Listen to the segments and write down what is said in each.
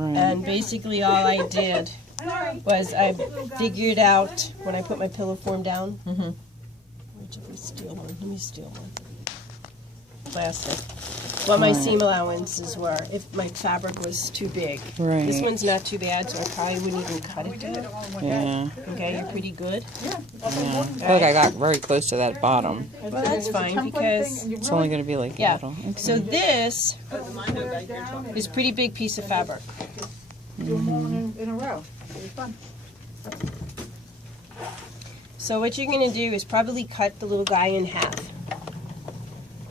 And basically all I did was I figured out when I put my pillow form down. Where'd you steal one? Let me steal one. Plastic. What my seam allowances were if my fabric was too big. This one's not too bad, so I probably wouldn't even cut it to it. Yeah. Okay, you're pretty good. Yeah. Look, I got very close to that bottom. Well, that's fine because It's only going to be like a little. Okay. So this is a pretty big piece of fabric. In a row. So what you're going to do is probably cut the little guy in half.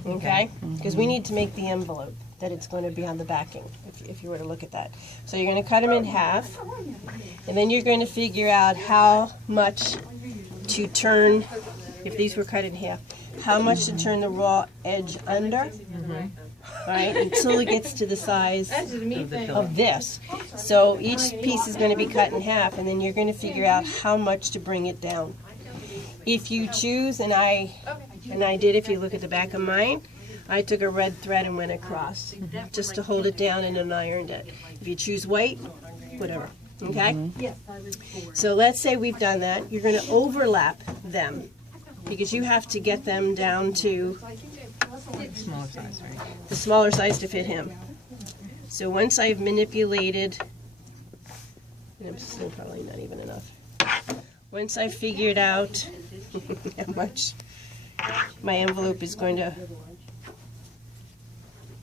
Okay? Because we need to make the envelope that it's going to be on the backing, if you were to look at that. So you're going to cut them in half, and then you're going to figure out how much to turn, if these were cut in half, how much to turn the raw edge under, right, until it gets to the size of this. So each piece is going to be cut in half, and then you're going to figure out how much to bring it down. If you choose, and I did, if you look at the back of mine, I took a red thread and went across just to hold it down and then ironed it. If you choose white, whatever, okay? So let's say we've done that. You're going to overlap them because you have to get them down to Smaller size, right? the smaller size to fit him. So once I've manipulated, and I'm still probably not even enough. Once I've figured out how much my envelope is going to,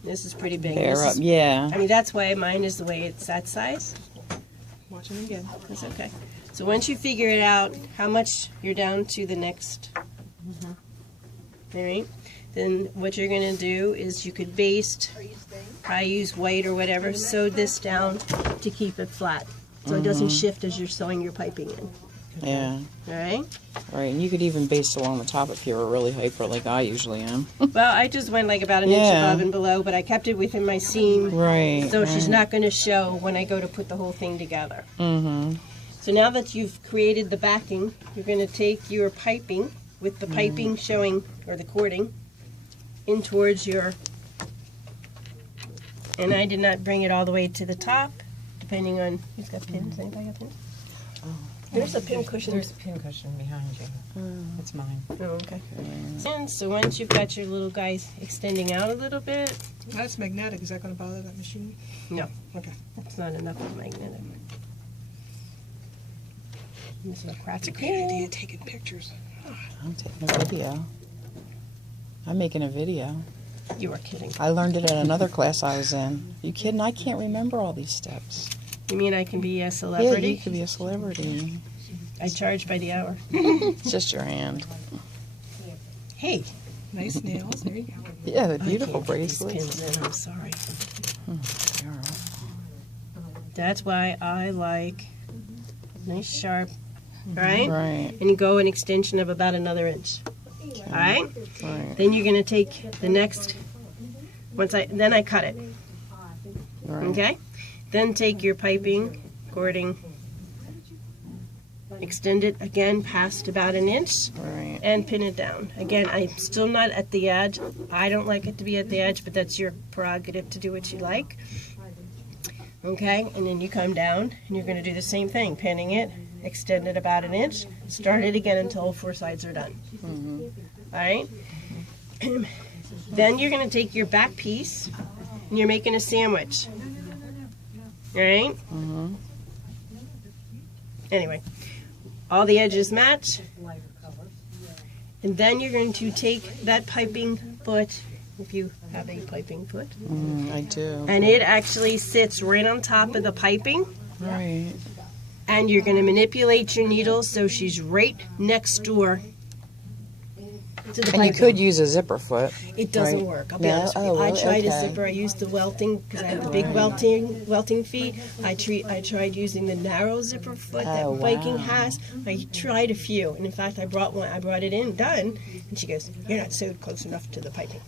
this is pretty big. They're This up, is- yeah. I mean, that's why mine is the way it's that size. Watch them again. That's okay. So once you figure it out, how much you're down to the next, all right, then what you're going to do is you could baste, probably use white or whatever, sew this down to keep it flat so it doesn't shift as you're sewing your piping in. Yeah. All right? Right, and you could even baste along the top if you were really hyper like I usually am. Well, I just went like about an inch Yeah. above and below, but I kept it within my seam Right. so she's not going to show when I go to put the whole thing together. Mm-hmm. So now that you've created the backing, you're going to take your piping with the piping showing, or the cording, in towards your, and I did not bring it all the way to the top, depending on, who's got pins? Anybody got pins? There's a pin cushion. There's a pin cushion behind you. That's mine. Oh, okay. And so once you've got your little guys extending out a little bit, That's magnetic. Is that going to bother that machine? no, Okay. that's not enough of magnetic. This is a That's a crack. great idea, taking pictures. I'm taking a video. I'm making a video. You are kidding. I learned it in another class I was in. You kidding? I can't remember all these steps. You mean I can be a Yeah, celebrity? you could be a celebrity. I charge by the hour. It's just your hand. Hey, Nice nails. There you go. Yeah, the beautiful I can't get these bracelets. pins in, I'm sorry. You're all That's why I like nice sharp, right? right. And you go an extension of about another inch. All right? Right. Then you're going to take the next, then I cut it, Right. okay? Then take your piping, cording, extend it again past about an inch, Right. and pin it down. Again, I'm still not at the edge. I don't like it to be at the edge, but that's your prerogative to do what you like. Okay, and then you come down, and you're going to do the same thing, pinning it, extend it about an inch, start it again until all four sides are done. All right? Then you're going to take your back piece, and you're making a sandwich. All right? Anyway, all the edges match. And then you're going to take that piping foot, if you have a piping foot, I do. and it actually sits right on top of the piping. Right. And you're going to manipulate your needle so she's right next door to the And you piping. could use a zipper foot. It doesn't right. work. I'll be No? honest with you. Oh, I really? tried a Okay. zipper. I used the welting because I have the big welting feet. I tried using the narrow zipper foot that Oh, Viking wow. has. I tried a few, and in fact, I brought one. I brought it in done, and she goes, "You're not sewed close enough to the piping."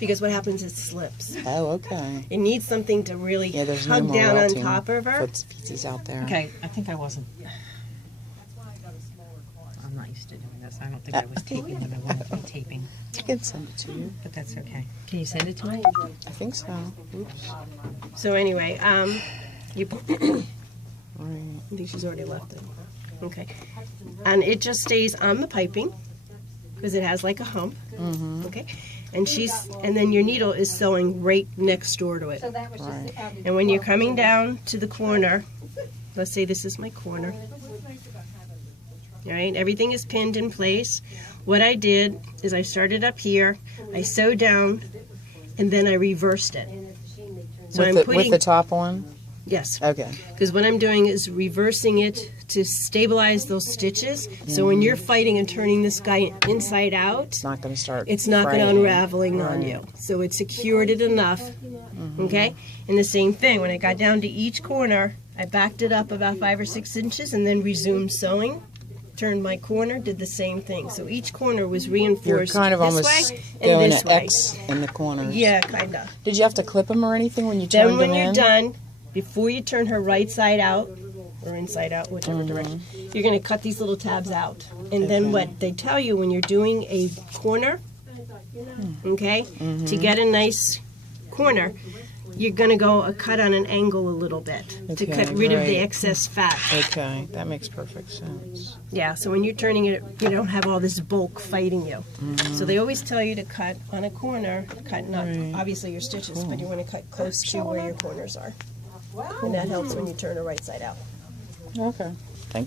Because what happens is it slips. Oh, okay. It needs something to really Yeah, there's no hug more down on welting top of her. pieces out there. Okay, I think I wasn't. I'm not used used to doing this. I don't think I was taping when I wanted to be taping, I can send it to you. but that's okay. Can you send it to me? I think so. Oops. So anyway, you. Right. I think she's already left it. Okay. And it just stays on the piping because it has like a hump. Okay. And then your needle is sewing right next door to it. Right. And when you're coming down to the corner, let's say this is my corner. All right, everything is pinned in place. What I did is I started up here, I sewed down, and then I reversed it. So With the top one? yes, Okay. because what I'm doing is reversing it to stabilize those stitches. So when you're fighting and turning this guy inside out, It's not going to start. it's not going to fraying. unraveling on you. So it secured it enough. Okay? And the same thing, when I got down to each corner, I backed it up about 5 or 6 inches and then resumed sewing. Turned my corner, did the same thing. So each corner was You're reinforced kind of this almost way and going this to way. X in the corners. Yeah, kind of. Did you have to clip them or anything when you Then turned when them you're in? done, before you turn her right side out, or inside out, whichever direction, you're going to cut these little tabs out. And then what they tell you when you're doing a corner, okay, to get a nice corner, you're going to go a cut on an angle a little bit to Okay, cut rid of the right. excess fat. Okay, that makes perfect sense. Yeah, so when you're turning it, you don't have all this bulk fighting you. So they always tell you to cut on a corner, cut not obviously your stitches, but you want to cut close to where your corners are. And that helps when you turn her right side out. Okay, thank you.